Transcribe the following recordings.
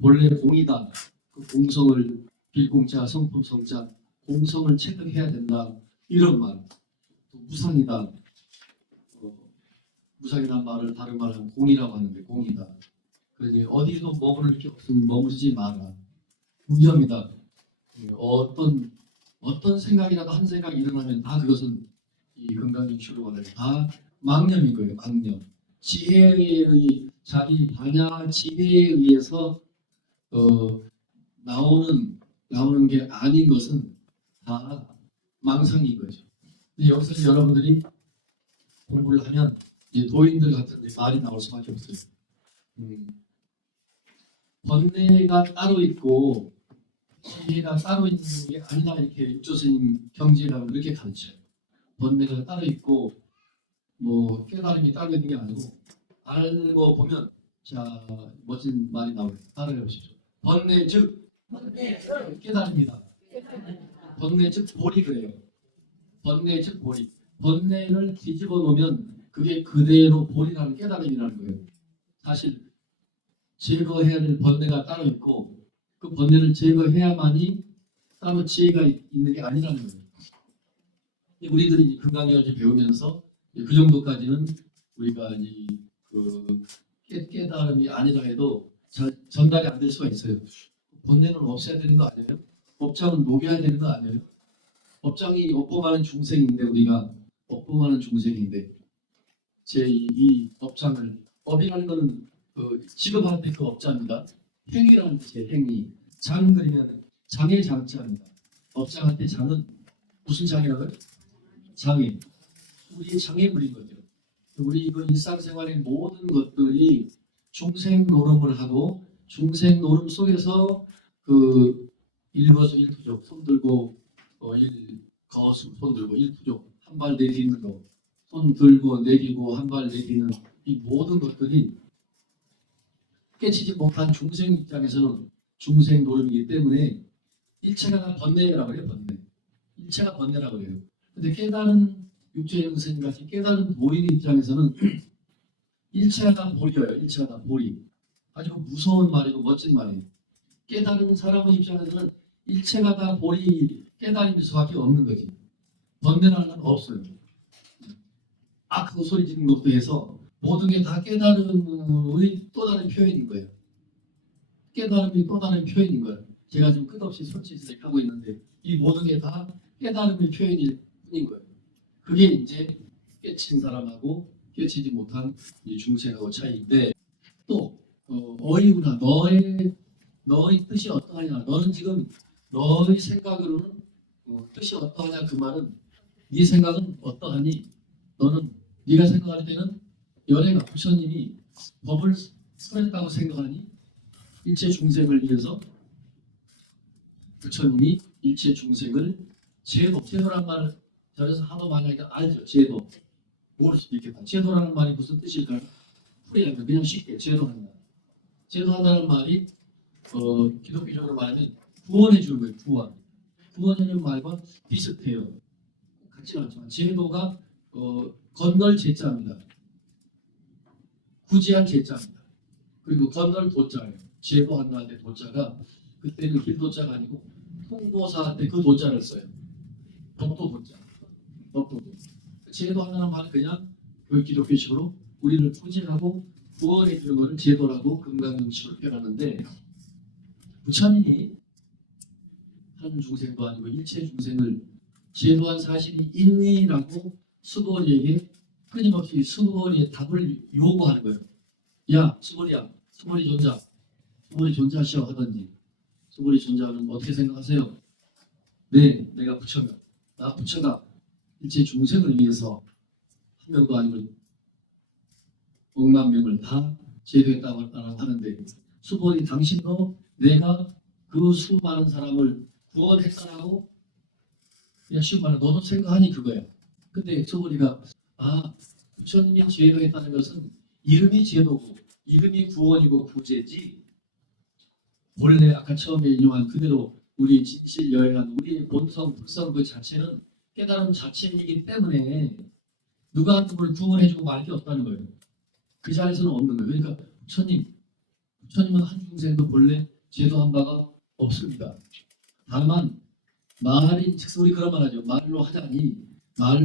본래 공이다. 그 공성을 빌공자, 성품성자, 공성을 체득해야 된다. 이런 말. 또 무상이다. 무상이라는 말을 다른 말로 하면 공이라고 하는데 공이다. 그러니 어디도 머무를 게 없으니 머무르지 마라. 무념이다. 어떤 생각이라도 한 생각이 일어나면 다 그것은 이 건강인식으로 말하면 다 망념인 거예요. 망념. 지혜의 자기 반야 지혜에 의해서 나오는 게 아닌 것은 다 망상인 거죠. 근데 여기서 여러분들이 공부를 하면 이제 도인들 같은 말이 나올 수밖에 없어요. 번뇌가 따로 있고 지혜가 따로 있는 게 아니다 이렇게 육조스님 경지라고 이렇게 가르쳐요. 번뇌가 따로 있고 뭐 깨달음이 따로 있는 게 아니고 알고 보면 자 멋진 말이 나오요. 따라해 보시죠. 번뇌 즉 깨달음이다. 번뇌 즉 보리 그래요. 번뇌 즉 보리. 번뇌를 뒤집어 놓으면 그게 그대로 보리라는 깨달음이라는 거예요. 사실 제거해야 될 번뇌가 따로 있고 그 번뇌를 제거해야만이 따로 지혜가 있는 게 아니라는 거예요. 우리들이 금강경을 배우면서 그 정도까지는 우리가 그 깨달음이 아니라 해도 전달이 안 될 수가 있어요. 번뇌는 없애야 되는 거 아니에요? 업장은 녹여야 되는 거 아니에요? 업장이 업범하는 중생인데 우리가 업범하는 중생인데 제2 업장을 업이라는 거는 지급할 때 그 업자입니다. 행위라는 뜻이에요. 행위. 장 그리면 장의 장자입니다. 업장할 때 장은 무슨 장이라고요? 장애. 우리의 장애물인 거죠. 우리 이거 일상생활의 모든 것들이 중생 노름을 하고 중생 노름 속에서 그 일거수 일투족 손 들고 일거수 손 들고 일투족 한 발 내딛는 거 손 들고 내딛고 한 발 내딛는 이 모든 것들이 깨치지 못한 중생 입장에서는 중생 노름이기 때문에 일체가 다 번뇌라고 해요. 번뇌. 일체가 번뇌라고 해요. 근데 깨달은 육조의 스님 같이 깨달은 도인 입장에서는 일체가 다 보리예요. 일체가 다 보리. 아주 무서운 말이고 멋진 말이에요. 깨달은 사람의 입장에서는 일체가 다 보리 깨달을 수밖에 없는 거지. 번뇌라는 건 없어요. 악하고 소리 지르는 것도 해서 모든 게 다 깨달음의 또 다른 표현인 거예요. 깨달음이 또 다른 표현인 거예요. 제가 지금 끝없이 손짓을 하고 있는데 이 모든 게 다 깨달음의 표현일 뿐인 거예요. 그게 이제 깨친 사람하고 깨치지 못한 중생하고 차이인데 또 어이구나 너의 뜻이 어떠하냐 너는 지금 너의 생각으로는 뜻이 어떠하냐 그 말은 네 생각은 어떠하니 너는 네가 생각할 때는 열애가 부처님이 법을 설했다고 생각하니 일체 중생을 위해서 부처님이 일체 중생을 제도란 말을 저래서 하도 많이 하니까 알죠. 제도. 모를 수도 있겠다. 제도라는 말이 무슨 뜻일까요? 풀이하면 그냥 쉽게 제도한다. 제도한다는 말이 기독교적으로 말하면 구원해 주는 거예요. 구원. 구원이라는 말과 비슷해요. 같지는 않지만 제도가 건널 제자입니다. 구제할 제자입니다. 그리고 건널 도자예요. 제도한다 할 때 도자가 그때는 길도자가 아니고 통도사 할 때 그 도자를 써요. 법도도자. 법도도. 제도한다는 말은 그냥 그 기독교식으로 우리를 구제하고 구원해 주는 것을 제도라고 금강경식으로 표현하는데 부처님이 한 중생도 아니고 일체 중생을 제도한 사실이 있니라고 수고리에게 끊임없이 수고리의 답을 요구하는 거예요. 야 수고리야, 수고리 존자, 수고리 존자시오 하던지 수고리 존자는 어떻게 생각하세요? 네, 내가 부처가 나 부처가 일체 중생을 위해서 한 명도 아니고 억만 명을 다 제도했다고 하는데 수고리 당신도 내가 그 수많은 사람을 구원했다라고 그냥 쉬운 말로 너도 생각하니 그거야. 근데 수고리가 부처님이 제도했다는 것은 이름이 제도고 이름이 구원이고 구제지 원래 아까 처음에 인용한 그대로 우리 진실 여행한 우리의 본성 불성 그 자체는 깨달음 자체이기 때문에 누가 누구를 구원해주고 말 게 없다는 거예요. 그 자리에서는 없는 거예요. 그러니까 부처님은 한 중생도 본래 제도한 바가 없습니다. 다만 말인 즉슨 우리 그런 말하죠. 말로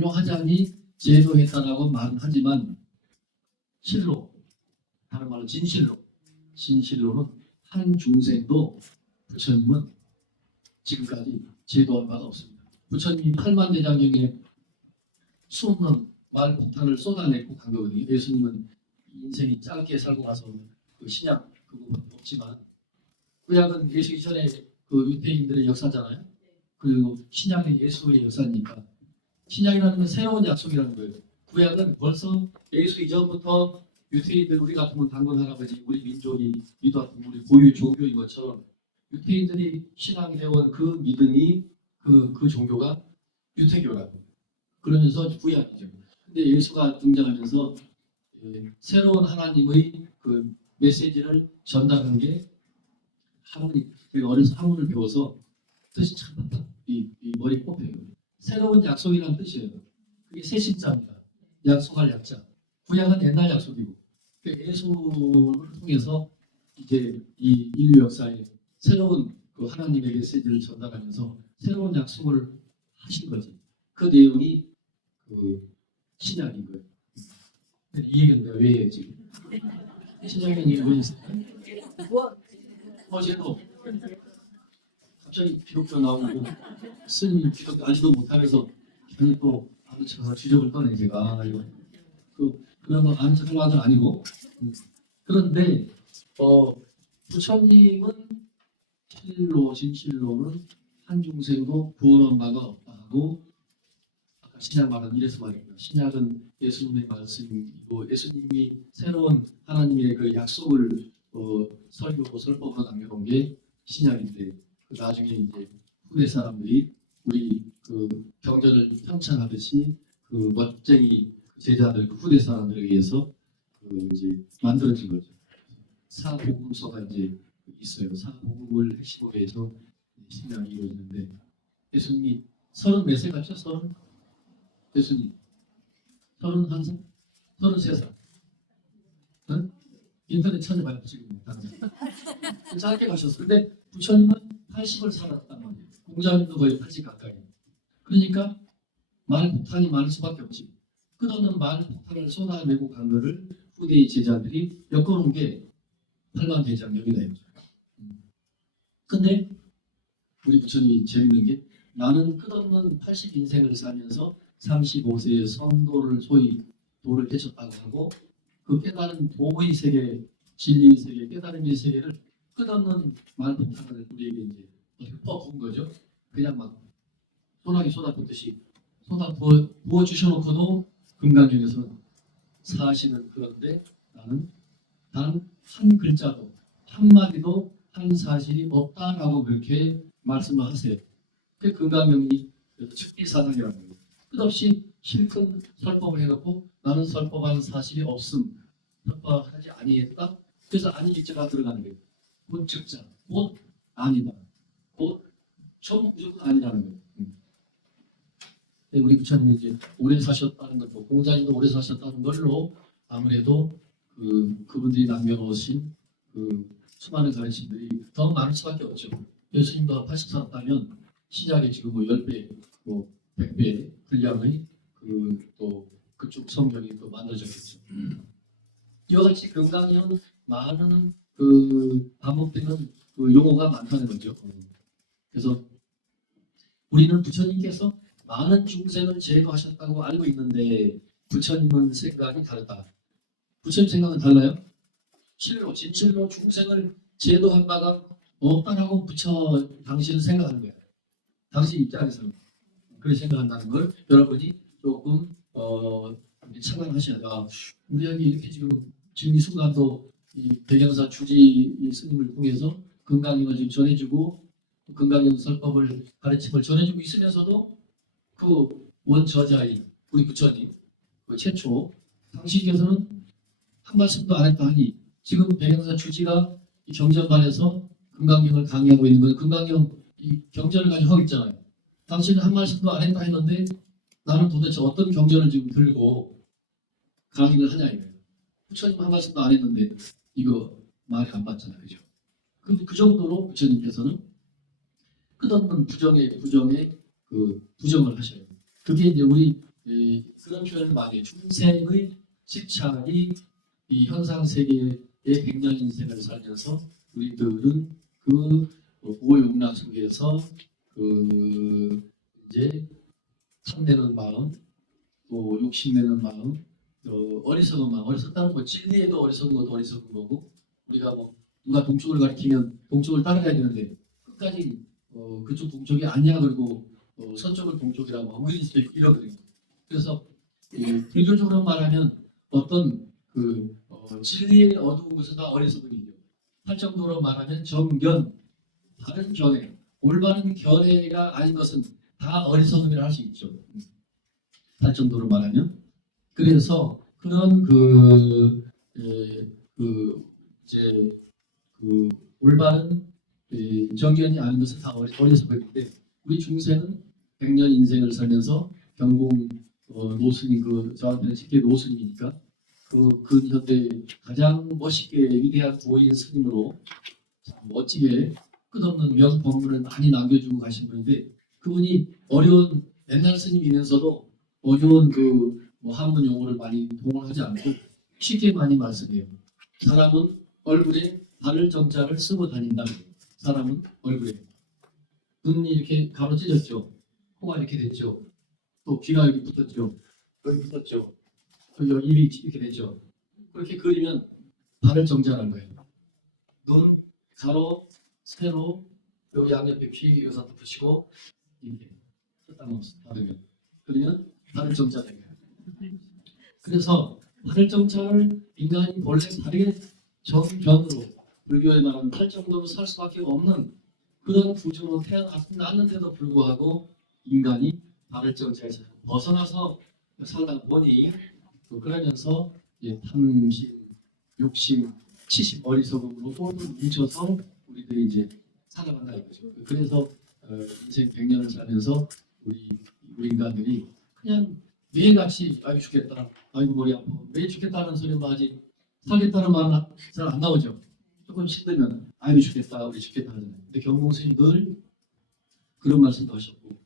하자니 제도했다라고 말은 하지만 실로, 다른 말로 진실로는 한 중생도 부처님은 지금까지 제도한 바가 없습니다. 부처님이 팔만대장경에 수없는 말폭탄을 쏟아내고 간 거거든요. 예수님은 인생이 짧게 살고 가서 그 신약 그거 없지만 구약은 예수 이전에 그 유대인들의 역사잖아요. 그리고 신약은 예수의 역사니까 신약이라는 건 새로운 약속이라는 거예요. 구약은 벌써 예수 이전부터 유대인들 우리 같으면 단군 할아버지 우리 민족이 믿었던 우리 고유 종교인 것처럼 유대인들이 신앙이 되어온 그 믿음이 그 종교가 유태교라고 그러면서 구약이죠. 근데 예수가 등장하면서 새로운 하나님의 그 메시지를 전달한 게 하모니 제가 어려서 한문을 배워서 뜻이 참 이 머리 뽑혀요. 새로운 약속이라는 뜻이에요. 그게 새신자입니다. 약속할 약자. 구약은 옛날 약속이고 예수를 통해서 이제 이 인류 역사에 새로운 그 하나님의 메시지를 전달하면서 새로운 약속을 하신 거지. 그 내용이 그 신약인 거예요. 이 얘기는 내가 왜 해요 지금? 신약은 이게 왜 있어요? 어제도 갑자기 기독교 나오고 스님이 기독교 알지도 못하면서 괜히 또 아는 척하고 주적을 떠내 제가 이거 그런 거 아는 척하는 아들 아니고 그런데 부처님은 진실로는 한 중생도 구원한 바가 없다 하고 아까 신약 말은 이래서 말입니다. 신약은 예수님의 말씀이고 예수님이 새로운 하나님의 그 약속을 설교고 설법으로 남겨놓은 게 신약인데 그 나중에 이제 후대 사람들이 우리 그 경전을 편찬하듯이 그 멋쟁이 제자들 그 후대 사람들에 의해서 그 이제 만들어진 거죠. 사복음서가 이제 있어요. 사복음을 핵심으로 해서 신약이 이루어지는데 예수님이 34세 같죠? 예수님 31살? 33살 응? 인터넷 찾아봐요 지금 짧게 가셨어요. 근데 부처님은 80을 살았단 말이에요. 공자님도 거의 80 가까이. 그러니까 말폭탄이 많을 수밖에 없지. 끝없는 말폭탄을 쏟아내고 간 거를 후대의 제자들이 엮어놓은 게 팔만대장경이다. 근데 우리 부처님이 재밌는 게 나는 끝없는 80인생을 살면서 35세에 성도를 소위 도를 깨쳤다고 하고 그 깨달은 도의 세계, 진리의 세계, 깨달음의 세계를 끝없는 말폭탄을 우리에게 이제 퍼부은 거죠. 그냥 막 소나기 쏟아붓듯이 부어 주셔놓고도 금강경에서는 사실은 그런데 나는 단 한 글자도 한마디도 한 사실이 없다라고 그렇게 말씀을 하세요. 그 금강경이 즉비사상이라는 거예요. 끝없이 실컷 설법을 해놓고 나는 설법한 사실이 없음, 설법하지 아니했다. 그래서 아니일자가 들어가는 거예요. 곧 즉자, 곧 아니다, 곧 무조건 아니라는 거예요. 우리 부처님이 이제 오래 사셨다는 것도 공자님도 오래 사셨다는 걸로 아무래도 그분들이 남겨놓으신 그 수많은 가르침들이 더 많을 수밖에 없죠. 예수님도 80 살았다면 신약에 지금 뭐 10배, 뭐 100배 분량의 또 그쪽 성경이 또 만들어졌겠죠. 이와 같이 금강에는 많은 반복되는 용어가 많다는 거죠. 그래서 우리는 부처님께서 많은 중생을 제도하셨다고 알고 있는데 부처님은 생각이 다르다. 부처님 생각은 달라요? 진실로 중생을 제도한 바가 없다라고 당신은 생각하는 거예요. 당신 입장에서는 그렇게 생각한다는 걸 여러분이 조금 착안하셔야 돼요. 우리에게 이렇게 지금 이 순간도 이 백양사 주지 이 스님을 통해서 금강경을 지금 전해주고 금강경 설법을 가르침을 전해주고 있으면서도 그 원저자인 우리 부처님 최초 당신께서는 한 말씀도 안 했다 하니 지금 백양사 주지가 이 경전반에서 금강경을 강의하고 있는 건 금강경 이 경전을 가지고 하고 있잖아요. 당신은 한 말씀도 안 했다 했는데 나는 도대체 어떤 경전을 지금 들고 강의를 하냐 이거예요. 부처님 한 말씀도 안 했는데 이거 말이 안 맞잖아요, 그죠? 근데 그 정도로 부처님께서는 끝없는 부정에 그 부정을 하셔요. 그게 이제 우리 그런 표현을 많이 해요. 중생의 집착이 이 현상 세계의 백년 인생을 살면서 우리들은 그 오용락 속에서 그 이제 탐내는 마음, 또 욕심내는 마음, 또 어리석은 마음, 어리석다는 거 진리에도 어리석은 것도 어리석은 거고 우리가 뭐 누가 동쪽을 가리키면 동쪽을 따라가야 되는데 끝까지 그쪽 동쪽이 아니야 그리고 서쪽을 동쪽이라고 하고 우리는 이러거든요. 그래서 불교적으로 말하면 어떤 진리의 어두운 것은 다 어리석음이죠. 할 정도로 말하면 정견, 바른 견해, 올바른 견해가 아닌 것은 다 어리석음이라 할 수 있죠. 할 정도로 말하면. 그래서 그런 이제 올바른 정견이 아닌 것은 다 어리석음인데 우리 중생은 백년 인생을 살면서 경공 노스님 저한테는 쉽게 노스님이니까 근현대 가장 멋있게 위대한 도인 스님으로 멋지게 끝없는 명법문을 많이 남겨주고 가신 분인데 그분이 어려운 맨날 스님이면서도 어려운 한문 용어를 많이 동원하지 않고 쉽게 많이 말씀해요. 사람은 얼굴에 바를 정자를 쓰고 다닌다. 사람은 얼굴에 눈이 이렇게 가로질렸죠. 코가 이렇게 됐죠. 또 귀가 여기 붙었죠. 여기 붙었죠. 여기 입이 이렇게 되죠. 그렇게 그리면 바를 정자라는 거예요. 눈 가로 세로 여기 양옆에 귀 여기서 붙이고 이렇게 딱 받으면 그러면 바를 정자가 돼요. 그래서 바를 정자를 인간이 원래 바르게 정견으로 불교에 말하는 탈정도로 살 수밖에 없는 그런 구조로 태어났는데도 불구하고 인간이 바를 정자에서 벗어나서 살다 보니 그러면서 탐심, 욕심, 치심, 어리석음으로 모두 뭉쳐서 우리들이 이제 살아간다 이거죠. 그래서 인생 100년을 살면서 우리 인간들이 그냥 매일같이 아이고 죽겠다, 아이고 머리 아파, 매일 죽겠다는 소리만 하지 살겠다는 말은 잘 안 나오죠. 조금 힘들면 아이고 죽겠다, 우리 죽겠다 하잖아요. 근데 경공 스님이 늘 그런 말씀도 하셨고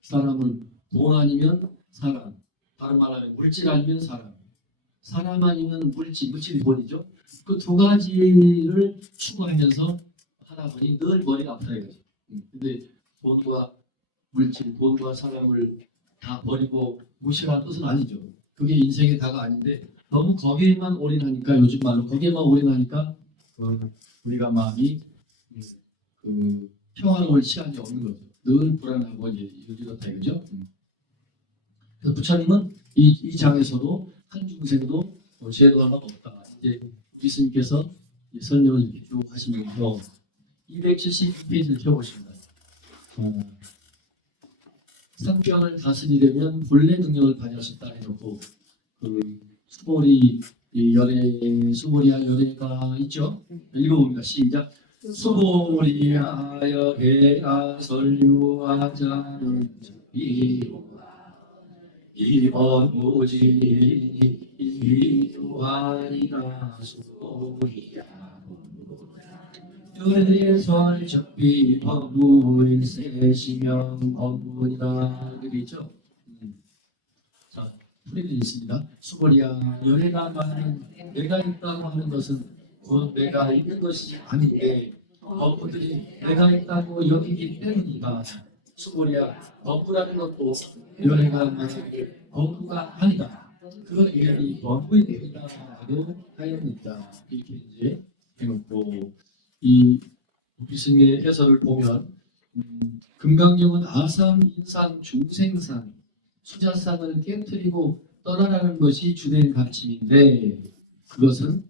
사람은 돈 아니면 사람, 다른 말하면 물질 아니면 사람 아니면 물질이 돈이죠. 그 두 가지를 추구하면서 하다 보니 늘 머리가 아프다 이거죠. 근데 돈과 물질, 돈과 사람을 다 버리고 무시할 뜻은 아니죠. 그게 인생의 다가 아닌데 너무 거기에만 올인하니까 요즘 말로 거기에만 올인하니까 우리가 마음이 평화로울 시간이 없는 거죠. 늘 불안하고 이렇다 이거죠. 그래서 부처님은 이 장에서도 한 중생도 죄도 하나 없다. 이제 우리 스님께서 설명을 이렇게 쭉 하시면서 272페이지를 펴보십니다. 상병을 다스리려면 본래 능력을 발휘할 수 있다 해놓고 수보리 수보리야 열애가 있죠. 읽어봅니다. 시작. 수보리야 열애가 설유하자는 이번 오지 이유하리라 수보리야 열애설 적비 법무일세 시명 법문이다. 그러죠. 자, 풀이를 있습니다. 수보리야 열애가 말하는 내가 있다고 하는 것은 곧 내가 있는 것이 아닌데 법부들이 내가 있다고 여기기 때문이다. 수보리야 법부라는 것도 열애가 말하는 법부가 아니다. 그 이름이 법부이다라고 하였다. 이렇게 이제 해놓고 이 부피승의 해설을 보면 금강경은 아상, 인상, 중생상, 수자상을 깨뜨리고 떠나라는 것이 주된 가르침인데 그것은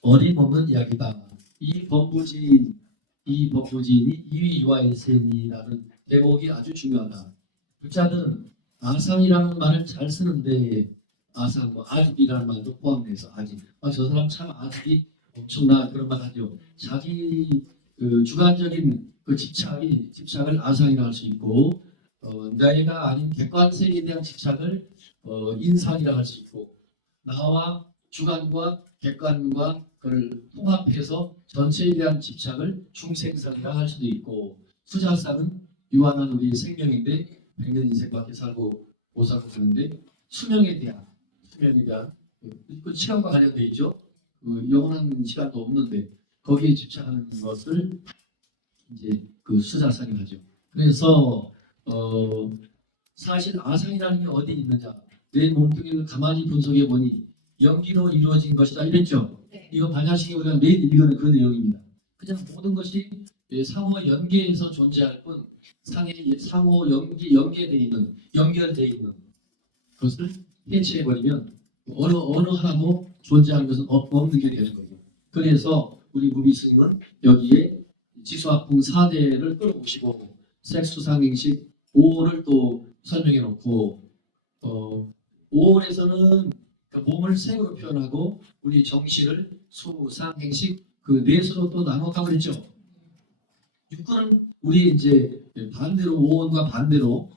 어림없는 이야기다. 이 법부지인이 이위유아일생이라는 대목이 아주 중요하다. 불자들은 아상이라는 말을 잘 쓰는데 아상, 아집이라는 말도 포함돼서 아집. 저 사람 참 아집이 엄청나 그런 말 하죠. 자기 주관적인 집착을 아상이라 할 수 있고 내가 아닌 객관성에 대한 집착을 인상이라 할 수 있고 나와 주관과 객관과 그걸 통합해서 전체에 대한 집착을 중생상이라 할 수도 있고 수자상은 유한한 우리 생명인데 100년 인생밖에 살고 못 살고 그러는데 수명에 대한 그 시간과 관련돼 있죠. 그 영원한 시간도 없는데 거기에 집착하는 것을 이제 그 수자상이 하죠. 그래서 사실 아상이라는 게 어디 있느냐? 내 몸뚱이를 가만히 분석해 보니 연기로 이루어진 것이다 이랬죠. 네. 이거 반야식이 우리가 매일 읽는 그 내용입니다. 그냥 모든 것이 상호 연계에서 존재할 뿐 상호 연계되어 있는 연결되어 있는 것을 해체해 버리면 어느 하나도 존재하는 것은 없는 게 되는 거예요. 그래서 우리 무비 스님은 여기에 지수화풍 4대를 끌어오시고 색수상행식 5호를 또 설명해 놓고 5월에서는 그 몸을 색으로 표현하고 우리 정신을 수상행식 그 넷으로 또 나눠 가버렸죠. 6권은 우리 이제 반대로 5원과 반대로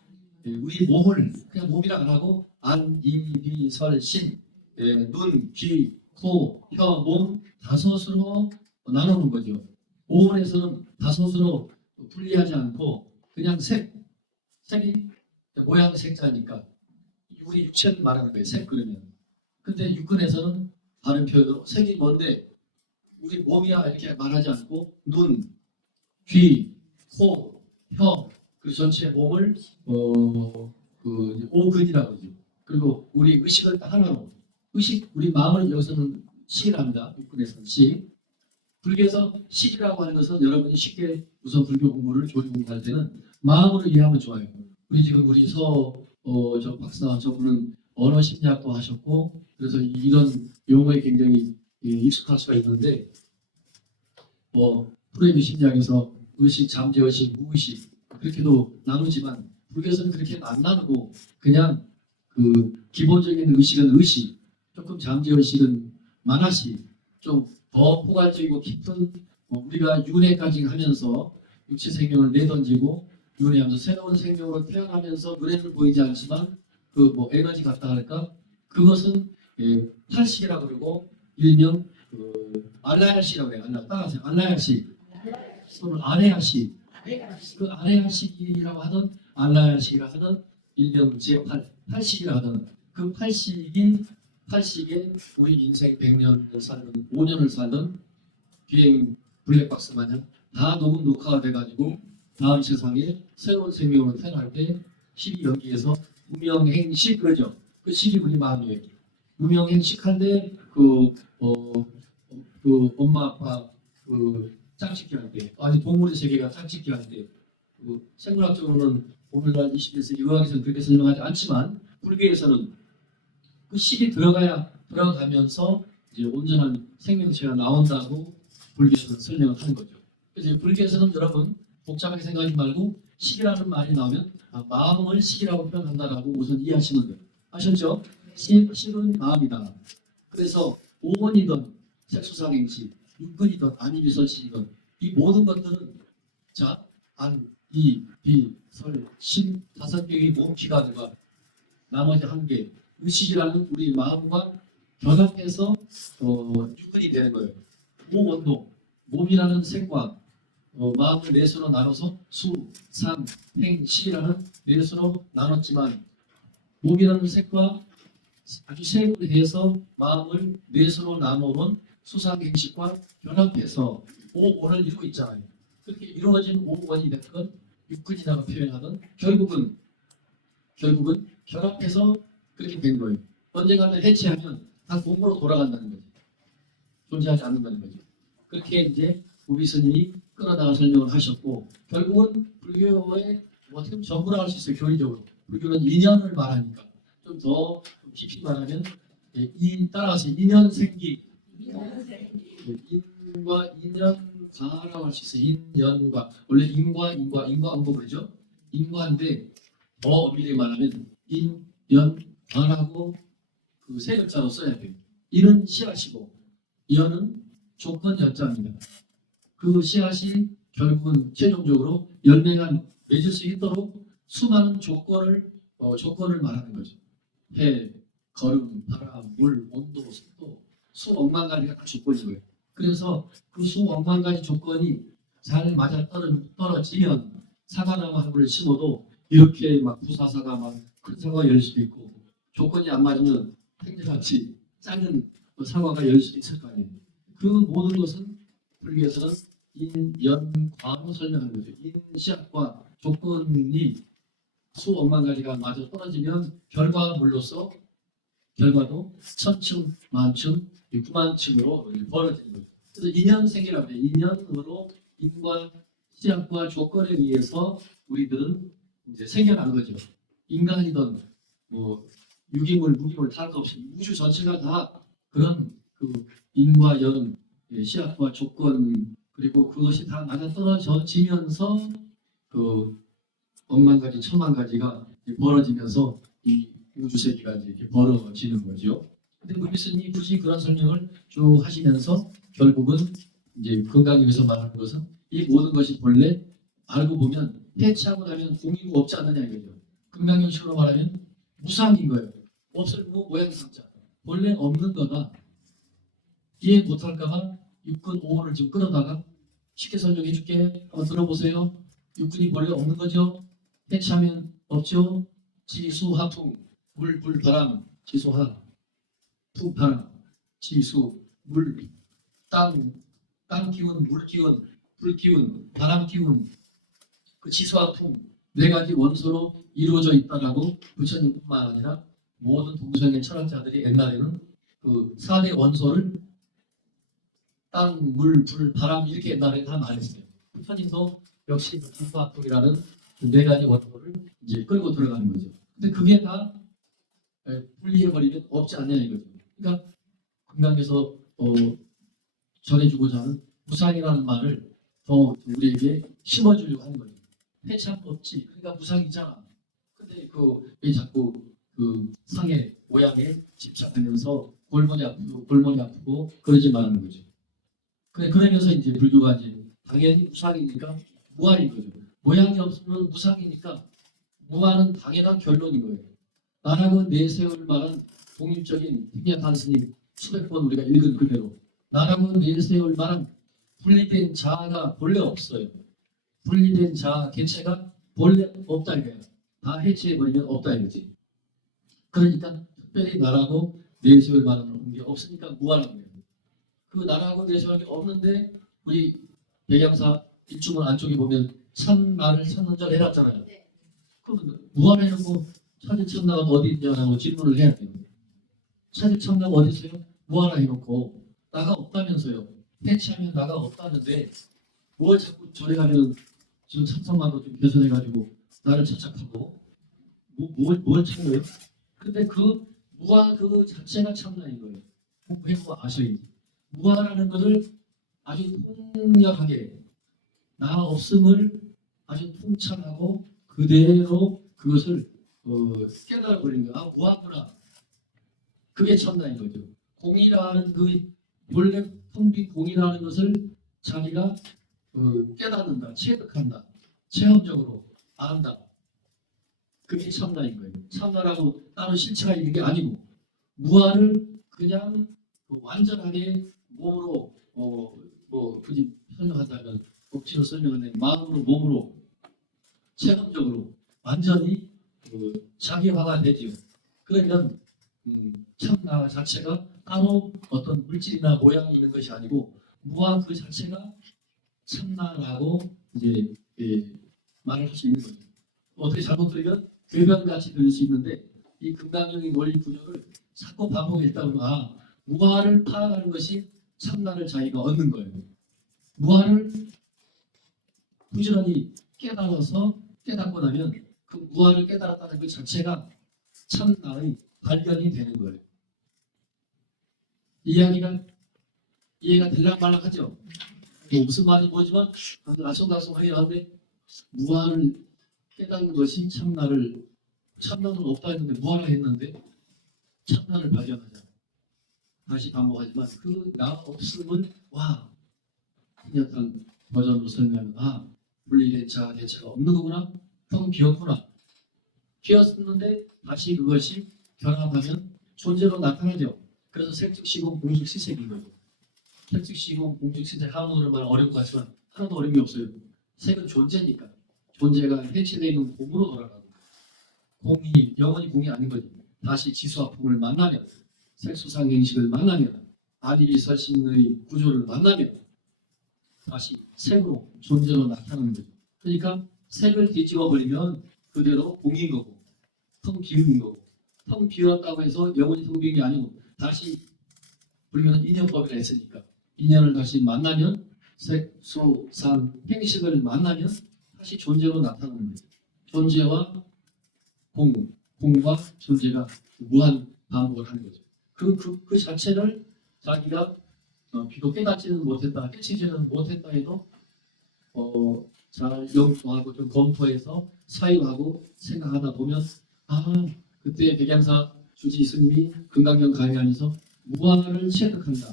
우리 몸을 그냥 몸이라 안 하고 안, 이, 비, 설, 신, 눈, 귀, 코, 혀, 몸 다섯으로 나누는 거죠. 5원에서는 다섯으로 분리하지 않고 그냥 색이 모양 색자니까 우리 육체를 말하는 거예요. 색 그러면. 근데 6권에서는 다른 표현으로 색이 뭔데 우리 몸이야 이렇게 말하지 않고 눈, 귀, 코, 혀, 그 전체 몸을 그 오근이라고 하죠. 그리고 우리 의식을 딱 하나로 의식 우리 마음을 여기서는 식이랍니다. 6권에서는 식. 불교에서 식이라고 하는 것은 여러분이 쉽게 우선 불교 공부를 교리 공부할 때는 마음으로 이해하면 좋아요. 우리 지금 우리 저 박사 저분은 언어 심리학도 하셨고 그래서 이런 용어에 굉장히 익숙할 수가 있는데 프로이드 심리학에서 의식, 잠재의식, 무의식 그렇게도 나누지만 불교에서는 그렇게 안 나누고 그냥 그 기본적인 의식은 의식, 조금 잠재의식은 만화식, 좀 더 포괄적이고 깊은 우리가 윤회까지 하면서 육체 생명을 내던지고 윤회하면서 새로운 생명으로 태어나면서 눈에는 보이지 않지만 그 에너지 같다 할까 그것은 탈식이라고 그러고 일명 알라야식이라고 해요. 따라하세요. 알라야식. 또는 아레야식. 그 아레야식이라고 하던 알라야식이라 하던 일명 제8 팔식이라 하던 그 팔식에 우리 인생 100년을 살든 5년을 살든 비행 블랙박스 마냥 다 녹화가 돼가지고 다음 세상에 새로운 생명으로 태어날 때 12연기에서 무명행식 그러죠. 그 식이 우리 마음이에요. 무명행식한데 그 엄마 아빠 그 짝짓기 할 때 아니 동물의 세계가 짝짓기 할 때 그 생물학적으로는 오늘날 21세기 의학에서는 그렇게 설명하지 않지만 불교에서는 그 식이 들어가면서 이제 온전한 생명체가 나온다고 불교에서는 설명을 하는 거죠. 그래서 불교에서는 여러분 복잡하게 생각하지 말고 식이라는 말이 나오면 마음을 식이라고 표현한다라고 우선 이해하시면 돼요. 아셨죠? 식은 마음이다. 그래서 5번이든 색수상행식, 6번이든 아니비설식이든 이 모든 것들은 자, 안, 이, 비, 설, 신 다섯 개의 몸기관과 나머지 한 개 의식이라는 우리 마음과 결합해서 육근이 되는 거예요. 몸원도 몸이라는 색과 마음을 넷으로 나눠서 수, 상, 행, 식이라는 넷으로 나눴지만 몸이라는 색과 아주 색으로 해서 마음을 넷으로 나눠놓은 수상행식과 결합해서 오원을 이루고 있잖아요. 그렇게 이루어진 오원이 된 건 육근이라고 표현하던 결국은 결합해서 그렇게 된 거예요. 언젠가는 해체하면 다 공으로 돌아간다는 거죠. 존재하지 않는다는 거죠. 그렇게 이제 우비 스님이 끌어다가 설명을 하셨고 결국은 불교의 어떻게 보면 전부라 할 수 있어요. 교리적으로. 불교는 인연을 말하니까 좀 더 깊이 말하면 따라서 인연 생기 인과 인연과라고 할 수 있어요. 인연과 원래 인과 언고 그러죠. 인과인데 더 엄밀히 말하면 인연과라고 그 세 글자로 써야 돼요. 인은 씨앗이고 연은 조건 연자입니다. 그 씨앗이 결국은 최종적으로 열매가 맺을 수 있도록 수많은 조건을 말하는 거죠. 해, 걸음, 바람, 물, 온도, 습도 수억만 가지가 다 조건인 거예요. 그래서 그 수억만 가지 조건이 잘 맞아 떨어지면 사과나무 한 그루를 심어도 이렇게 막 부사사가 막 큰 사과가 열 수도 있고, 조건이 안 맞으면 팽개같이 작은 그 사과가 열 수도 있을 거 아니에요. 그 모든 것은 불교에서는 인연과로 설명하는 거죠. 인시학과 조건이 수억만 가지가 맞아 떨어지면 결과물로서 결과도 천층, 만층, 9만층으로 벌어지는 거죠. 그래서 인연생이라고 해요. 인연으로 인과 시작과 조건에 의해서 우리들은 이제 생겨난 거죠. 인간이든 뭐 유기물, 무기물 다할 것 없이 우주 전체가 다 그런 그 인과 연, 시작과 조건 그리고 그것이 다 맞아 떨어지면서 그 억만 가지, 천만 가지가 벌어지면서 이 우주 세계가 이렇게 벌어지는 거죠. 근데 우리 스님이 굳이 그런 설명을 쭉 하시면서 결국은 이제 건강에서 말하는 것은 이 모든 것이 본래 알고 보면 해체하고 나면 공이고 없지 않느냐 이거죠. 건강형식으로 말하면 무상인 거예요. 없을 모양 삼자. 본래 없는 거다. 이해 못할까봐 육군 5호를 좀 끌어다가 쉽게 설명해 줄게. 한번 들어보세요. 육군이 본래 없는 거죠. 해체하면 없죠. 지수, 화풍, 물, 불, 바람, 지수화, 풍, 바람, 지수, 물, 땅 기운, 물 기운, 불 기운, 바람 기운, 그 지수와 풍, 네 가지 원소로 이루어져 있다라고 부처님뿐만 아니라 모든 동서양의 철학자들이 옛날에는 그 4대 원소를 땅, 물, 불, 바람 이렇게 옛날에 다 말했어요. 부처님도 역시 그 지수와 풍이라는 네 가지 원소를 이제 끌고 들어가는 거죠. 근데 그게 다 분리해버리면 없지 않냐 이거죠. 그러니까 금강에서 전해주고자 하는 무상이라는 말을 더 우리에게 심어주려고 하는 거예요. 해체할 거 없지. 그러니까 무상이잖아. 근데 왜 자꾸 그 상의 모양에 집착하면서 골머리 아프고 그러지 말라는 거죠. 그러면서 이제 불교가 이제 당연히 무상이니까 무한인 거죠. 모양이 없으면 무상이니까 무한은 당연한 결론인 거예요. 나라고 내세울 만한 독립적인 희미한 단스님 수백 번 우리가 읽은 그대로 나라고 내세울 만한 분리된 자아가 본래 없어요. 분리된 자아 개체가 본래 없다 이거예요. 다 해체해버리면 없다 이거지. 그러니까 특별히 나라고 내세울 만한 게 없으니까 무한한 거예요. 그 나라고 내세울 게 없는데 우리 백양사 일주문 안쪽에 보면 참나를 찾는 절 해놨잖아요. 그럼 무한해놓고 찾을 참나가 어디 있냐고 질문을 해야 돼요. 찾을 참나가 어디 있어요? 무한하 해놓고 나가 없다면서요. 해체하면 나가 없다는데 뭘 자꾸 저리 가면 지금 참선만도 좀 개선해가지고 나를 착착하고 뭘 찾아요? 근데 그 무한 그 자체가 참나인 거예요. 공부해보고 아셔야지. 무한하는 것을 아주 통렬하게 나 없음을 아주 통찰하고 그대로 그것을 깨달아 버리는 거야. 아, 무하구나. 그게 참나인 거죠. 공이라는 그 원래 텅빈 공이라는 것을 자기가 깨닫는다, 체득한다, 체험적으로 안다. 그게 참나인 거예요. 참나라고 따로 실체가 있는 게 아니고 무한을 그냥 완전하게 몸으로 굳이 설명한다면 억지로 설명하는 마음으로 몸으로 체험적으로 완전히 자기화가 되지요. 그러면 참나 자체가 따로 어떤 물질이나 모양이 있는 것이 아니고 무한 그 자체가 참나라고 이제 말을 할 수 있는 거죠. 어떻게 잘못 들으면 궤변같이 들릴 수 있는데 이 금강경의 논리 구조를 자꾸 반복했다 보면 무한을 파악하는 것이 참나를 자기가 얻는 거예요. 무한을 부지런히 깨닫고 나면 그 무한을 깨달았다는 그 자체가 참나의 발견이 되는 거예요. 이해가 들락말락하죠. 무슨 말인지 모르지만 알쏭달쏭하긴 한데 무한을 깨닫는 것이 참나는 없다 했는데 무한을 했는데 참나를 발견하자. 다시 반복하지만 그 나 없음을 약간 버전으로 설명하면 분리된 자아 대체가 없는 거구나. 텅 비었구나. 비었는데 다시 그것이 결합하면 존재로 나타나죠. 그래서 색즉시공 공식시색인 거죠. 택식시공 공직신체 한문으로 말 어려운 것 같지만 하나도 어려움이 없어요. 색은 존재니까 존재가 해체되어 있는 공으로 돌아가고 공이 영원히 공이 아닌 거지. 다시 지수와 풍을 만나면 색수상 행식을 만나면 아리비설신의 구조를 만나면 다시 색으로 존재로 나타나는 거죠. 그러니까 색을 뒤집어 버리면 그대로 공인 거고 텅 비운 거고 텅 비웠다고 해서 영원히 텅 비운 게 아니고 다시 우리는 인연법이라 했으니까 인연을 다시 만나면 색수상 행식을 만나면 다시 존재로 나타나는 거죠. 존재와 공과 존재가 무한 반복을 하는 거죠. 그 자체를 자기가 비록 깨닫지는 못했다, 깨치지는 못했다 해도 잘 영통하고 좀 검토해서 사유하고 생각하다 보면 그때 백양사 주지 스님이 금강경 강의하면서 무아를 체득한다.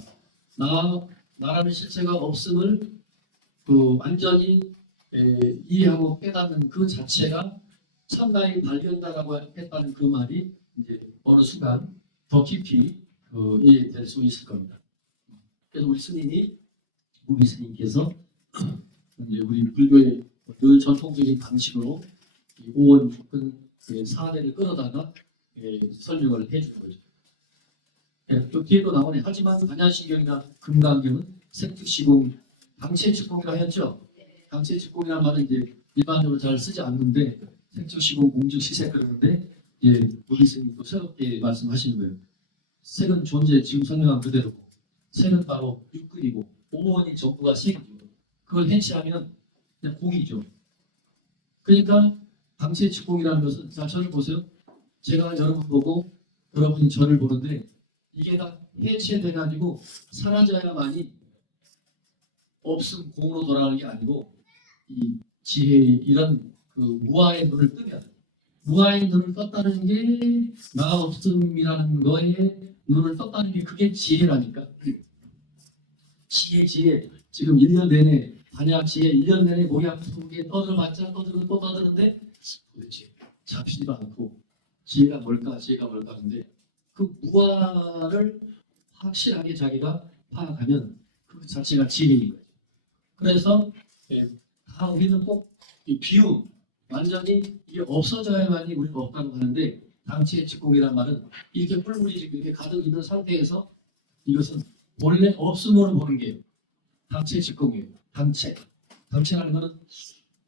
나라는 실체가 없음을 완전히 이해하고 깨닫는 그 자체가 참나의 발견다라고 했다는 그 말이 이제 어느 순간 더 깊이 이해될 수 있을 겁니다. 그래서 우리 스님이 무비 스님께서 이제 우리 불교의 그 전통적인 방식으로 이 오원 육근 사례를 끌어다가 설명을 해주는 거죠. 또 뒤에도 나오네. 하지만 반야신경이나 금강경은 색특시공 당체측공이라 했죠. 당체측공이라는 말은 이제 일반적으로 잘 쓰지 않는데 색특시공 공즉시색 그러는데 무비 스님도 새롭게 말씀하시는 거예요. 색은 존재 지금 설명한 그대로고 색은 바로 육근이고 오원이 전부가 색이죠. 그걸 해체하면 그냥 공이죠. 그러니까 당체측공이라는 것은 자 저를 보세요. 제가 여러분 보고 여러분이 저를 보는데 이게 다 해체돼가지고 사라져야만이 없음 공으로 돌아가는 게 아니고 이 지혜 이런 그 무아의 눈을 뜨면 무아의 눈을 떴다는 게 나 없음이라는 거에 눈을 떴다는 게 그게 지혜라니까. 지혜 지금 1년 내내 반야 지혜 1년 내내 모양 속에 떠들어봤자 떠들고 또 떠드는데 도대체 잡히지도 않고 지혜가 뭘까 하는데 그 무아를 확실하게 자기가 파악하면 그 자체가 지혜인 거죠. 그래서 다 우리는 꼭 이 비움 완전히 이게 없어져야만이 우리가 없다고 하는데 당체측공이란 말은 이렇게 뿔물이 지금 이렇게 가득 있는 상태에서 이것은 원래 없음으로 보는 게 당체측공이에요. 당체라는 거는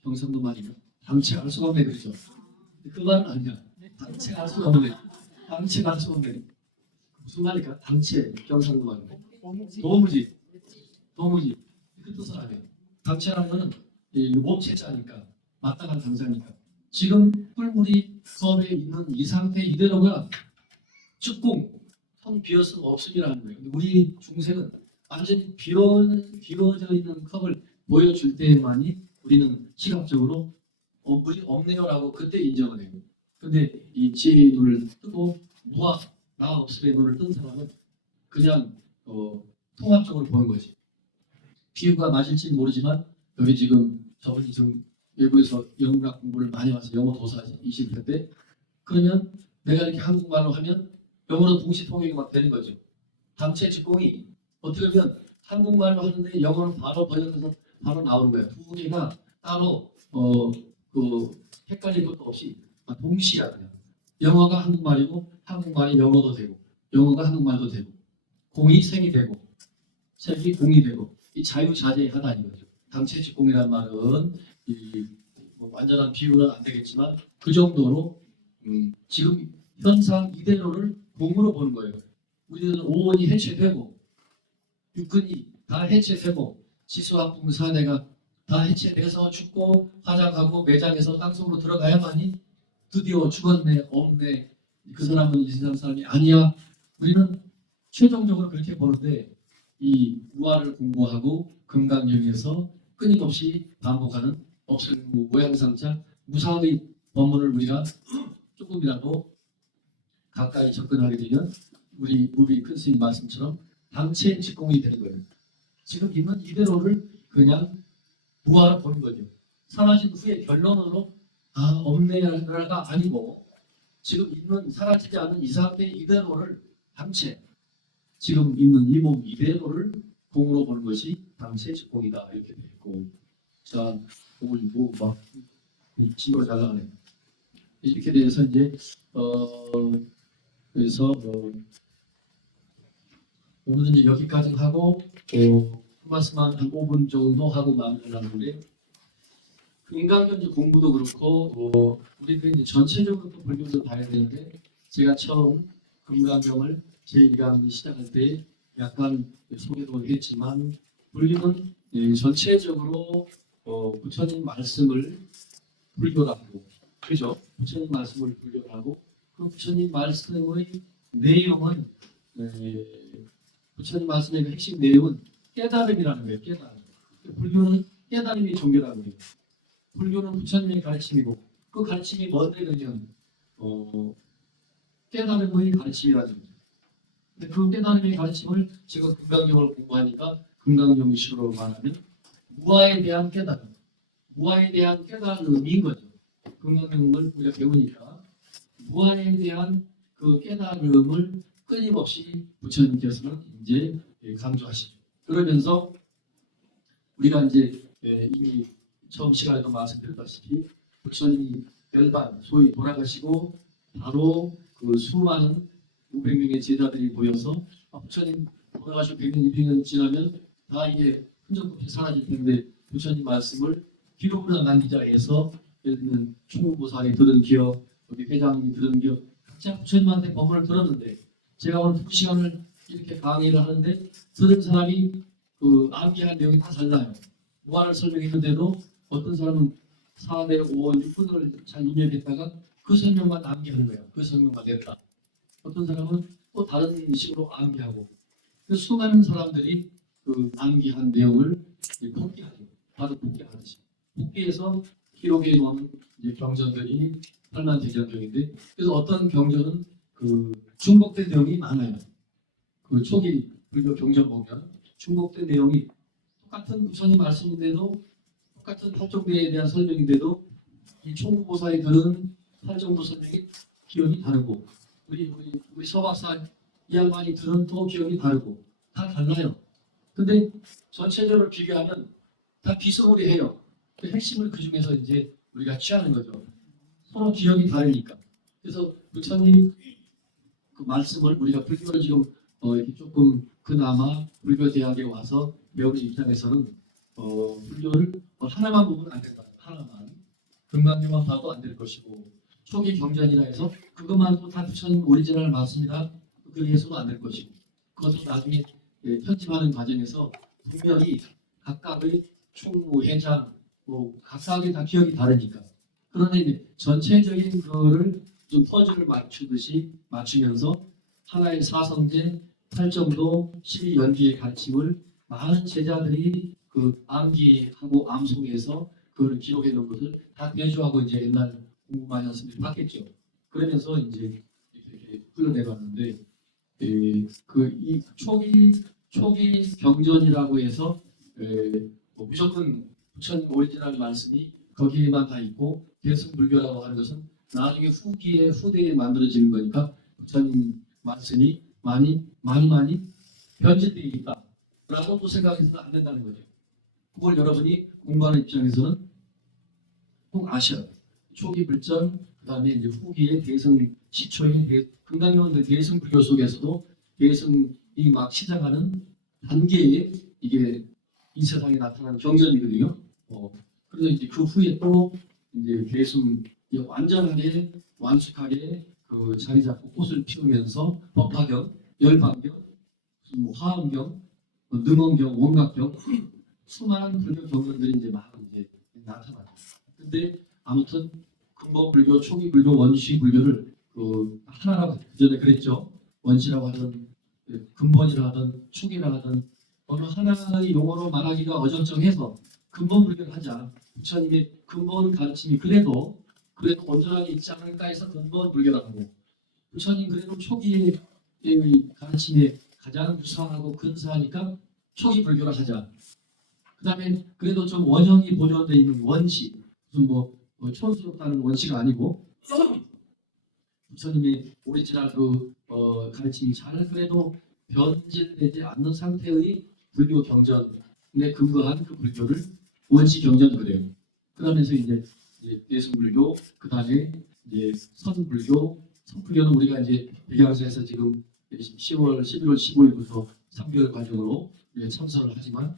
경상도 말이죠. 당체할 수가 없네 그렇죠. 그 말은 아니야. 당체할 수가 없네. 당체할 수가 없네. 무슨 말일까? 당체 경상도 말인데 도무지 그 뜻은 아니에요. 당체라는 거는 몸체자니까 마땅한 당사니까 지금 뿔물이 컵에 있는 이 상태 이대로가 측공 텅 비었음 없음이라는 거예요. 우리 중생은 완전히 비워져 있는 컵을 보여줄 때만이 우리는 시각적으로 물이 없네요라고 그때 인정을 해요. 근데 이 지혜의 눈을 뜨고 무아 나 없음의 눈을 뜬 사람은 그냥 통합적으로 보는 거지. 비유가 맞을지는 모르지만 여기 지금 저분이 지금 외국에서 영문학 공부를 많이 와서 영어 도사이실 텐데 그러면 내가 이렇게 한국말로 하면 영어로 동시 통역이 막 되는 거죠. 당체 직공이 어떻게 보면 한국말로 하는데 영어는 바로 번역해서 바로 나오는 거예요. 두 개가 따로 헷갈릴 것도 없이 동시야 그냥. 영어가 한국말이고 한국말이 영어도 되고 영어가 한국말도 되고 공이 생이 되고 색이 공이 되고 이 자유자재하다 이거죠. 당체 직공이라는 말은 완전한 비유는 안 되겠지만 그 정도로 지금 현상 이대로를 공으로 보는 거예요. 우리는 오온이 해체되고 육근이 다 해체되고 지수학궁 사내가 다 해체돼서 죽고 화장하고 매장해서 땅속으로 들어가야만이 드디어 죽었네 없네 그 사람은 이 세상 사람이 아니야. 우리는 최종적으로 그렇게 보는데 이 무아를 공부하고 금강경에서 끊임없이 반복하는 없을무 모양상자 무상의 법문을 우리가 조금이라도 가까이 접근하게 되면 우리 무비 큰 스님 말씀처럼 당체 직공이 되는 거예요. 지금 있는 이대로를 그냥 무아로 보는 거죠. 사라진 후에 결론으로 없네가 아니고 지금 있는 사라지지 않은 이 상태 이대로를 당체 지금 있는 이 몸 이대로를 공으로 보는 것이 당시의 직공이다 이렇게 돼 있고 자 오늘 뭐막 지로 잘 나가네 이렇게 돼서 이제 그래서 오늘은 이제 여기까지 하고 말씀한 한 5분 정도 하고 마무리하는데 그 인간견지 공부도 그렇고 우리가 이제 전체적으로 또 불교를 봐야 되는데 제가 처음 금강경을 제1강 시작할 때 약간 소개도 했지만 불교는 전체적으로 부처님 말씀을 불교로 하고 그죠? 부처님 말씀을 불교로 하고 그 부처님 말씀의 내용은 부처님 말씀의 그 핵심 내용은 깨달음이라는 거예요. 깨달음. 불교는 깨달음이 종교라는 거예요. 불교는 부처님의 가르침이고 그 가르침이 뭔데 그러면 깨달음의 가르침이라는 거예요. 근데 그 깨달음의 가르침을 제가 금강경을 공부하니까 금강경식으로 말하면 무아에 대한 깨달음, 무아에 대한 깨달음인 거죠. 금강경을 우리가 배우니까 무아에 대한 그 깨달음을 끊임없이 부처님께서는 이제 강조하시죠. 그러면서 우리가 이제 이미 처음 시간에도 말씀드렸다시피 부처님이 열반 소위 돌아가시고 바로 그 수많은 500명의 제자들이 모여서 부처님 돌아가시고 100년, 200년 지나면 다 이게 흔적 없이 사라질 텐데 부처님 말씀을 기록으로 남기자 해서 예를 들면 충무보살이 들은 기억, 여기 회장님이 들은 기억 각자 부처님한테 법문을 들었는데 제가 오늘 2시간을 이렇게 강의를 하는데 들은 사람이 그 암기한 내용이 다 달라요. 무한을 설명했는데도 어떤 사람은 4대 5월 6분을 잘 입력했다가 그 설명만 암기하는 거예요. 그 설명만 됐다. 어떤 사람은 또 다른 식으로 암기하고 그 수많은 사람들이 그 암기한 내용을 복기하죠. 바로 복기하듯이 복기해서 기록해 놓은 이제 경전들이 8만 대전경인데 그래서 어떤 경전은 그 중복된 내용이 많아요. 그 초기 불교 경전 보면 중복된 내용이 똑같은 부처님 말씀인데도 똑같은 팔정대에 대한 설명인데도 이 총무보살이 들은 팔정도 설명이 기억이 다르고 우리 서박사 이 양반이 들은 또 기억이 다르고 다 달라요. 근데 전체적으로 비교하면 다 비스무리해요. 그 핵심을 그 중에서 이제 우리가 취하는 거죠. 서로 기억이 다르니까. 그래서 부처님 그 말씀을 우리가 불교를 지금 이렇게 조금 그나마 불교 대학에 와서 배우는 입장에서는 불교를 하나만 보면 안 된다. 하나만 금강경만 봐도 안 될 것이고 초기 경전이라 해서 그것만도 다 부처님 오리지널 말씀이라 그리해서도 안 될 것이고 그것도 나중에 편집하는 과정에서 분명히 각각의 충무, 해장 뭐 각각의 다 기억이 다르니까 그런데 전체적인 거를 좀 퍼즐을 맞추듯이 맞추면서 하나의 사성제, 팔정도, 12연기의 가르침을 많은 제자들이 그 암기하고 암송해서 그걸 기록해 놓은 것을 다 대조하고 이제 옛날 공부 많이 한 선생님이 봤겠죠. 그러면서 이제 이렇게 흘러내봤는데 그 이 초기 경전이라고 해서 뭐 무조건 부처님 오리지널 말씀이 거기에만 다 있고 대승불교라고 하는 것은 나중에 후대에 만들어지는 거니까 부처님 말씀이 많이 변질되어 있다라고 또 생각해서는 안 된다는 거죠. 그걸 여러분이 공부하는 입장에서는 꼭 아셔야 돼요. 초기 불전, 그다음에 이제 후기의 대승 시초의 금강경은 대승불교 속에서도 대승이 막 시작하는 단계에 이게 이 세상에 나타나는 경전이거든요. 그래서 이제 그 후에 또 이제 대승 완전하게 완숙하게 그 자리 잡고 꽃을 피우면서 법화경, 열반경, 뭐 화엄경, 능엄경, 원각경 수많은 불교 경전들이 이제 막 이제 나타나요. 근데 아무튼 근본 불교, 초기 불교, 원시 불교를 그 하나라고 그전에 그랬죠. 원시라고 하든 근본이라 하든 초기라 하든 어느 하나의 용어로 말하기가 어정쩡해서 근본 불교를 하자. 부처님의 근본 가르침이 그래도 온전하게 있지 않을까 해서 근본 불교라고 하고 부처님 그래도 초기의 가르침에 가장 유사하고 근사하니까 초기 불교를 하자. 그 다음에 그래도 좀 원형이 보존되어 있는 원시 무슨 뭐 촌스럽다는 원시가 아니고 부처님의 오리지널 그 가르침이 잘 그래도 변질되지 않는 상태의 불교 경전에 근거한 그 불교를 원시 경전 그래요. 그러면서 이제 대승불교, 그 다음에 이제 선불교, 선불교는 우리가 이제 백양사에서 지금 10월, 11월 15일부터 3개월 과정으로 참선을 하지만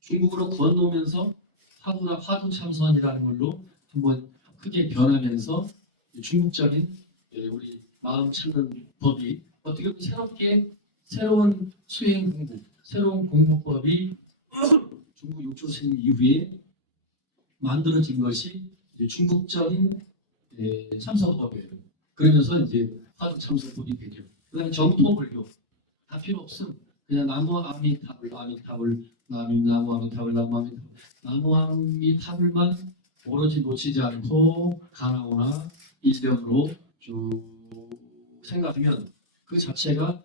중국으로 건너오면서 화두 참선이라는 걸로 한번 크게 변하면서 중국적인 우리 마음 찾는 법이 어떻게 보면 새롭게 새로운 수행 공부, 새로운 공부법이 중국 육조 스님 이후에 만들어진 것이 이제 중국적인 참선법이에요. 그러면서 이제 화두 참선법이 되죠. 그다음에 정토불교 다 필요 없음. 그냥 나무 아미타불 아미타불 나무 아미타불 나무 아미타불 나무 아미타불만 오로지 놓치지 않고 가나오나 일변으로 쭉 생각하면 그 자체가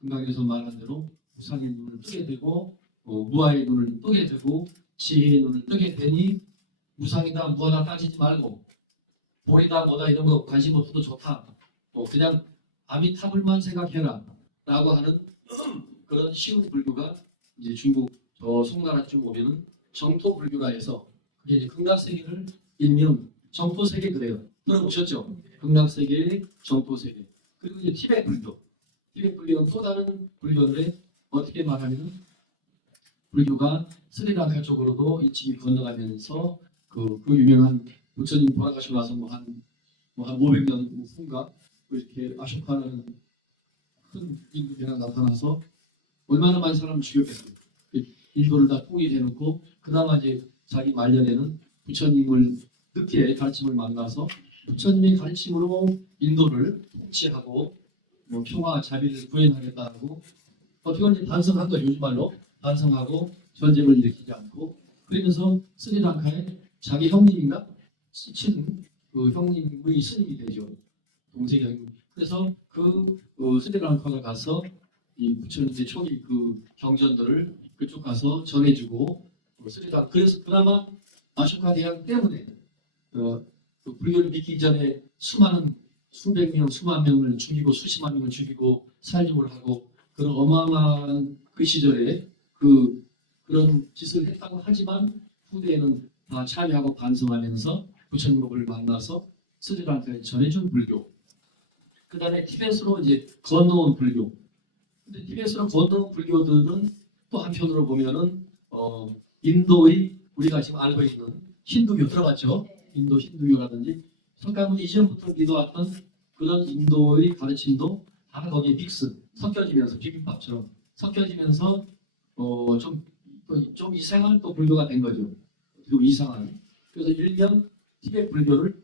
금강에서 말한 대로 무상의 눈을 뜨게 되고 무아의 눈을 뜨게 되고 지혜의 눈을 뜨게 되니 무상이다 무아다 따지지 말고 보이다 뭐다 이런 거 관심 없어도 좋다. 그냥 아미타불만 생각해라 라고 하는 그런 쉬운 불교가 이제 중국 저 송나라 쪽 오면은 정토불교라 해서 그게 이제 극락세계를 일명 정토세계 그래요. 들어보셨죠? 극락세계, 정토세계. 그리고 이제 티베트 불교. 티베트 불교는 또 다른 불교들의 어떻게 말하면 불교가 스리랑카 쪽으로도 일찍이 건너가면서 그 유명한 부처님 돌아가시고 나서 한 500년 후인가 이렇게 아쇼카라는 큰 인구가 나타나서 얼마나 많은 사람을 죽였겠어요. 인도를 다 통일해놓고 그나마 이제 자기 말년에는 부처님을 늦게 가르침을 만나서 부처님의 가르침으로 인도를 통치하고 평화 자비를 구현하겠다고 어떻게 보면 반성한 거예요. 요즘 말로 반성하고 전쟁을 일으키지 않고 그러면서 스리랑카에 자기 형님인가 그 형님의 스님이 되죠. 동생이 형님. 그래서 스리랑카가 가서 이 부처님의 초기 그 경전들을 그쪽 가서 전해주고 스리랑카 그래서 그나마 아쇼카 대왕 때문에 그 불교를 믿기 전에 수많은 수백 명, 수만 명을 죽이고 수십만 명을 죽이고 살육을 하고 그런 어마어마한 그 시절에 그런 짓을 했다고 하지만 후대에는 다 참여하고 반성하면서 부처님을 만나서 스리랑카에 전해준 불교. 그 다음에 티베트로 이제 건너온 불교. 근데 티베트로 건너온 불교들은 또 한편으로 보면은 인도의 우리가 지금 알고 있는 힌두교 들어봤죠? 인도 힌두교라든지 석가모니 이전부터 믿어왔던 그런 인도의 가르침도 다 거기에 믹스 섞여지면서 비빔밥처럼 섞여지면서 좀 이상한 또 불교가 된 거죠. 좀 이상한. 그래서 일명 티베트 불교를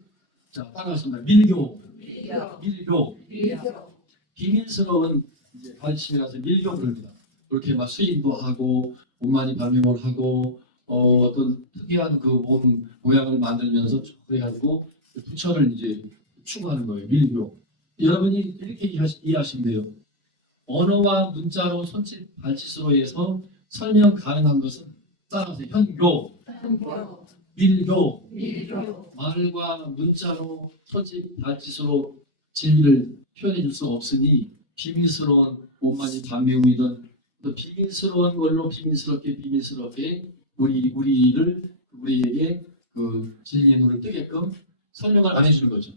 따라왔습니다. 밀교. 비밀스러운 이제 가르침이라서 밀교 부릅니다. 그렇게 막 수임도 하고 온만이 발명을 하고 어떤 특이한 그 몸 모양을 만들면서 그래가지고 부처를 이제 추구하는 거예요. 밀교. 여러분이 이렇게 이해하시면 돼요. 언어와 문자로 손짓 발짓으로 해서 설명 가능한 것은 따라서 현교, 밀교, 말과 문자로 손짓 발짓으로 진리를 표현해 줄 수 없으니 비밀스러운 온만이 반명이든 또 비밀스러운 걸로 비밀스럽게 우리에게 그 진리의 눈을 뜨게끔 설명을 안 해주는 거죠.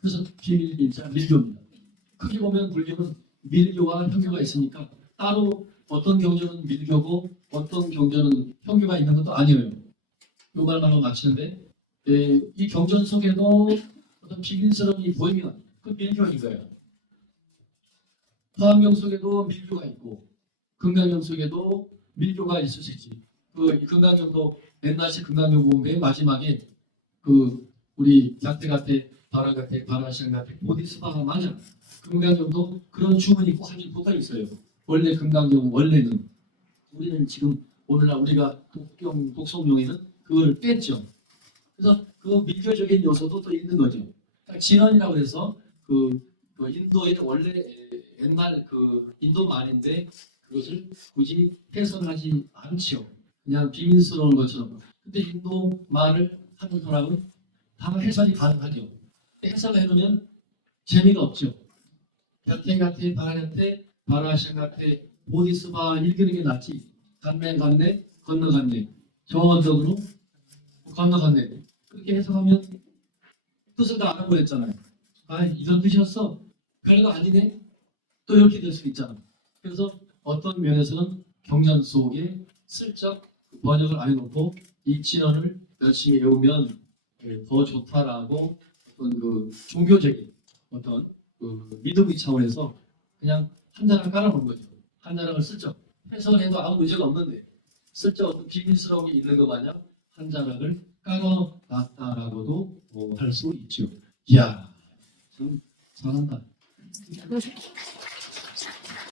그래서 비밀일자 밀교입니다. 크게 보면 불교는 밀교와 현교가 있으니까 따로 어떤 경전은 밀교고 어떤 경전은 현교가 있는 것도 아니에요. 이 말로 마치는데 이 경전 속에도 어떤 비밀스러움이 보이면 그 밀교인 거예요. 화엄경 속에도 밀교가 있고 금강경 속에도 밀교가 있을 수 있지. 그 금강경도 옛날식 금강경 공부의 마지막에 그 우리 약대가태 바라가태 바라시안가태 보디스바가 맞아. 금강경도 그런 주문이 꼭 한 줄 붙어 있어요. 원래 금강경 원래는 우리는 지금 오늘날 우리가 독송용에는 그걸 뺐죠. 그래서 그 밀교적인 요소도 또 있는 거죠. 진언이라고 해서 그 인도의 원래 옛날 그 인도 말인데 그것을 굳이 해석하지 않죠. 그냥 비밀스러운 것처럼. 근데 인도 말을 하는 사람은 다 해석이 가능하죠. 해석을 해놓으면 재미가 없죠. 곁에 바라시안가테 보디스바 읽는 게 낫지. 갔네 갔네 건너갔네. 저 언덕으로 건너갔네. 그렇게 해석하면 뜻을 다 알아버렸잖아요. 아 이런 뜻이었어. 별거 아니네. 또 이렇게 될 수 있잖아. 그래서 어떤 면에서는 경전 속에 슬쩍 번역을 안 해놓고 이 진언을 열심히 외우면 더 좋다라고 어떤 그 종교적인 어떤 그 믿음의 차원에서 그냥 한 자락 깔아놓은 거죠. 한 자락을 슬쩍 해석을 해도 아무 문제가 없는데 슬쩍 어떤 비밀스러운 게 있는 것 마냥 한 자락을 깔아놨다라고도 할 수 있죠. 이야, 참 잘한다.